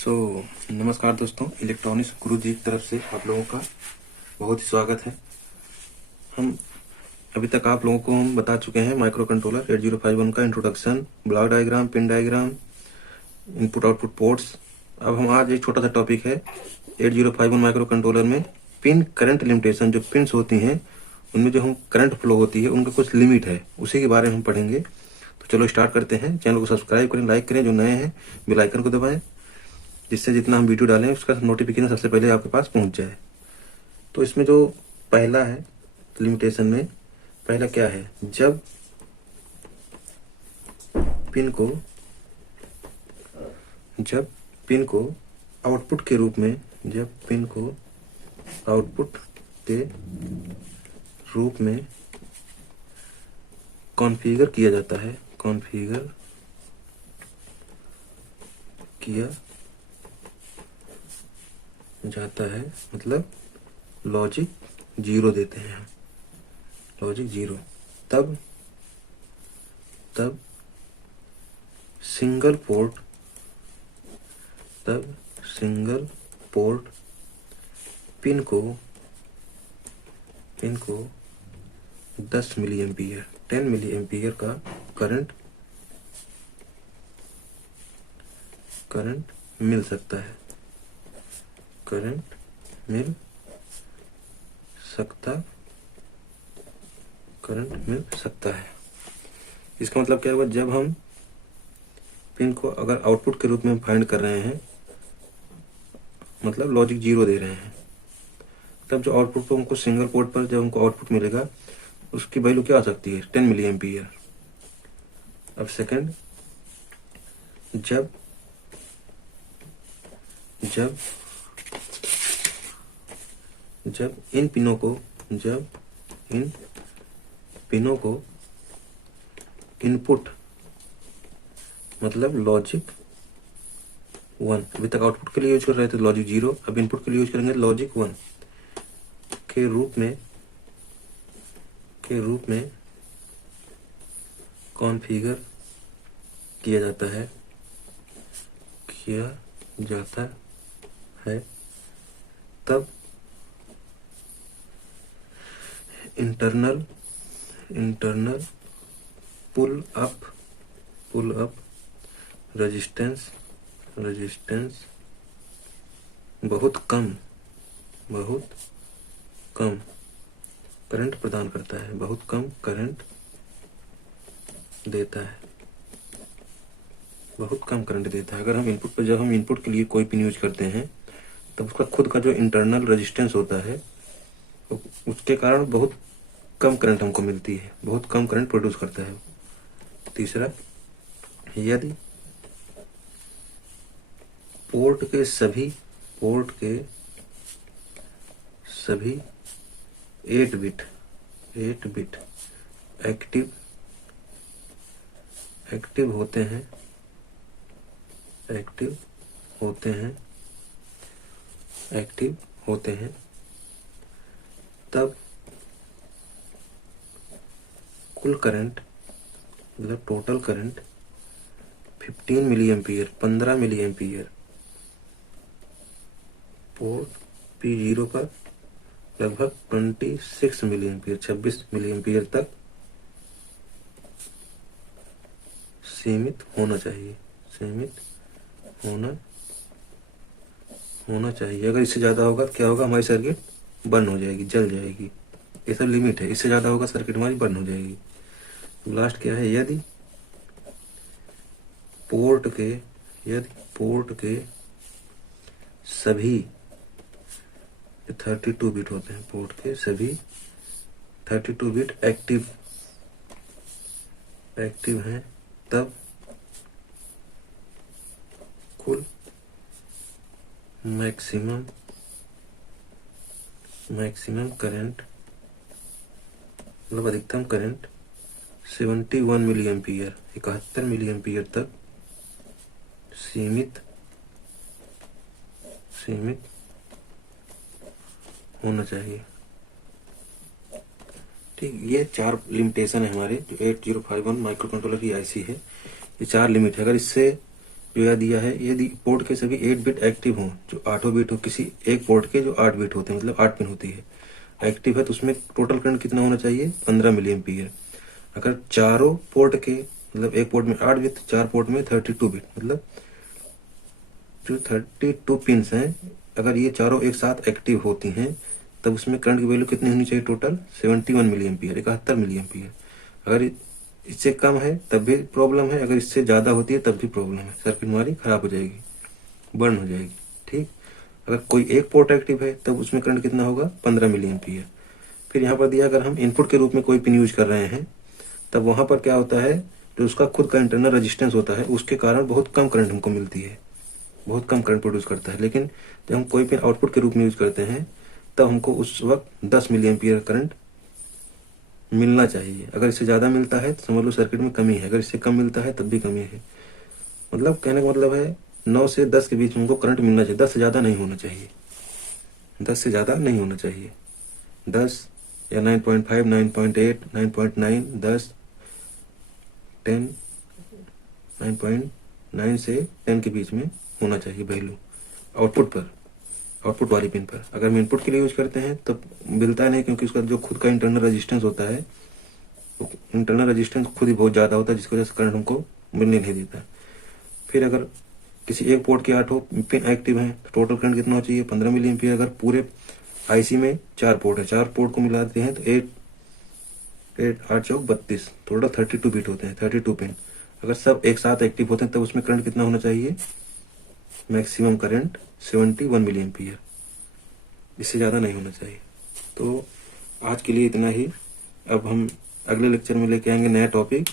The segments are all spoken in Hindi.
नमस्कार दोस्तों, इलेक्ट्रॉनिक्स गुरुजी की तरफ से आप लोगों का बहुत ही स्वागत है। हम अभी तक आप लोगों को हम बता चुके हैं माइक्रो कंट्रोलर 8051 का introduction, block diagram, pin diagram, input output ports. अब हम आज एक छोटा सा टॉपिक है 8051 माइक्रो कंट्रोलर में पिन करंट लिमिटेशन। जो पिन्स होती हैं उनमें जो हम करंट फ्लो होती है उनका कुछ लिमिट है, उसी के बारे में हम पढ़ेंगे। तो चलो स्टार्ट करते हैं। चैनल को सब्सक्राइब करें, लाइक करें, जो नए हैं बेल आइकन को दबाएं, जिससे जितना हम वीडियो डालें उसका नोटिफिकेशन सबसे पहले आपके पास पहुंच जाए। तो इसमें जो पहला है लिमिटेशन में, पहला क्या है, जब पिन को आउटपुट के रूप में कॉन्फ़िगर किया जाता है, मतलब लॉजिक 0 देते हैं, लॉजिक 0। तब सिंगल पोर्ट पिन को 10 मिली एम्पियर 10 मिली एम्पियर का करंट मिल सकता है, करंट मिल सकता है। इसका मतलब क्या हुआ, जब हम पिन को अगर आउटपुट के रूप में फाइंड कर रहे हैं, मतलब लॉजिक 0 दे रहे हैं, तब जो आउटपुट पर हमको सिंगल पोर्ट पर जब हमको आउटपुट मिलेगा उसकी वैल्यू क्या आ सकती है, 10 मिली एम्पियर। अब सेकंड, जब इन पिनों को इनपुट मतलब लॉजिक 1, अभी तक आउटपुट के लिए यूज कर रहे थे लॉजिक 0, अब इनपुट के लिए यूज करेंगे लॉजिक 1 के रूप में कॉन्फ़िगर किया जाता है, तब इंटरनल पुल अप रेजिस्टेंस बहुत कम करंट प्रदान करता है, बहुत कम करंट देता है, अगर हम इनपुट पर, जब हम इनपुट के लिए कोई पिन यूज करते हैं तब उसका खुद का जो इंटरनल रेजिस्टेंस होता है उसके कारण बहुत कम करंट हमको मिलती है, बहुत कम करंट प्रोड्यूस करता है। तीसरा, यदि पोर्ट के सभी 8 बिट एक्टिव होते हैं, तब कुल करंट मतलब total current 15 milli ampere port P0 पर लगभग 26 मिली एम्पियर तक सीमित होना चाहिए। अगर इससे ज्यादा होगा क्या होगा, हमारी सर्किट बंद हो जाएगी, जल जाएगी। ये सब लिमिट है, इससे ज्यादा होगा सर्किट हमारी बंद हो जाएगी। लास्ट क्या है, यदि पोर्ट के सभी 32 बिट होते हैं, पोर्ट के सभी 32 बिट एक्टिव हैं, तब कुल मैक्सिमम करंट मतलब अधिकतम current 71 milli ampere 71 milli ampere तक सीमित होना चाहिए। ठीक, ये 4 लिमिटेशन है हमारे जो 8051 माइक्रो कंट्रोलर की आईसी है। ये 4 लिमिट है, अगर इससे जो यह दिया है, यदि पोर्ट के सभी 8 बिट एक्टिव हों, जो 8 बिट हो, किसी एक पोर्ट के जो 8 बिट होते हैं, मतलब 8 पिन होती है, एक्टिव है, तो उसमें टोटल करंट कितना होना चाहिए? 15 मिली एम्पीयर। अगर चारों पोर्ट के, मतलब एक पोर्ट में 8 बिट, 4 पोर्ट में 32 बिट, मतलब जो 32 पिन्स हैं, अगर ये चारों एक साथ एक्टिव होती हैं, तब उसमें करंट की वैल्यू कितनी होनी चाहिए? Total 71 milli ampere, 71 milli ampere. अगर इससे कम है तब भी प्रॉब्लम है, अगर इससे ज़्यादा होती है तब भी प्रॉब्लम है, सर्किट हमारी खराब हो जाएगी, बर्न हो जाएगी। ठीक, अगर कोई एक पोर्ट एक्टिव है तब उसमें करंट कितना होगा? 15 मिली एम्पीयर। फिर यहाँ पर दिया, अगर हम इनपुट के रूप में कोई पिन यूज कर रहे हैं, तब वहाँ पर क्या होता है, जो उसका खुद का इंटरनल रेजिस्टेंस होता है, उसके कारण बहुत कम करंट हमको मिलती है, बहुत कम करंट प्रोड्यूस करता है। लेकिन जब हम कोई पिन आउटपुट के रूप में यूज करते हैं, तब हमको उस वक्त 10 मिली एम्पीयर करंट मिलना चाहिए। अगर इससे ज़्यादा मिलता है तो समझ लो सर्किट में कमी है, अगर इससे कम मिलता है तब भी कमी है। मतलब कहने का मतलब है 9 से 10 के बीच में हमको करंट मिलना चाहिए, 10 से ज़्यादा नहीं होना चाहिए, 10 से ज़्यादा नहीं होना चाहिए। 10 या 9.5, 9.8, 9.9, 10, 10, 9.9 से 10 के बीच में होना चाहिए वैल्यू आउटपुट पर, आउटपुट वाली पिन पर। अगर हम इनपुट के लिए यूज करते हैं तो मिलता नहीं, क्योंकि उसका जो खुद का इंटरनल रेजिस्टेंस होता है, इंटरनल रेजिस्टेंस खुद ही बहुत ज़्यादा होता है, जिसकी वजह से करंट हमको मिलने नहीं देता। फिर अगर किसी एक पोर्ट के 8 पिन एक्टिव हैं, तो टोटल करंट कितना होना चाहिए? 15 मिली एम्पीयर। अगर पूरे आईसी में 4 पोर्ट है, 4 पोर्ट को मिलाते हैं तो 8 चौक 32, टोटल 32 बिट होते हैं, 32 पिन। अगर सब एक साथ एक्टिव होते हैं तब उसमें करंट कितना होना चाहिए? मैक्सिमम करंट 71 मिली एम्पीयर, इससे ज़्यादा नहीं होना चाहिए। तो आज के लिए इतना ही। अब हम अगले लेक्चर में लेके आएंगे नया टॉपिक।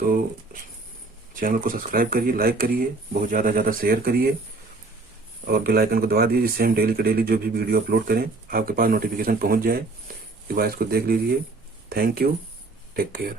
तो चैनल को सब्सक्राइब करिए, लाइक करिए, बहुत ज़्यादा शेयर करिए और बेल आइकन को दबा दीजिए, जिससे हम डेली के डेली जो भी वीडियो अपलोड करें आपके पास नोटिफिकेशन पहुंच जाए। डिवाइस को देख लीजिए। Thank you, take care.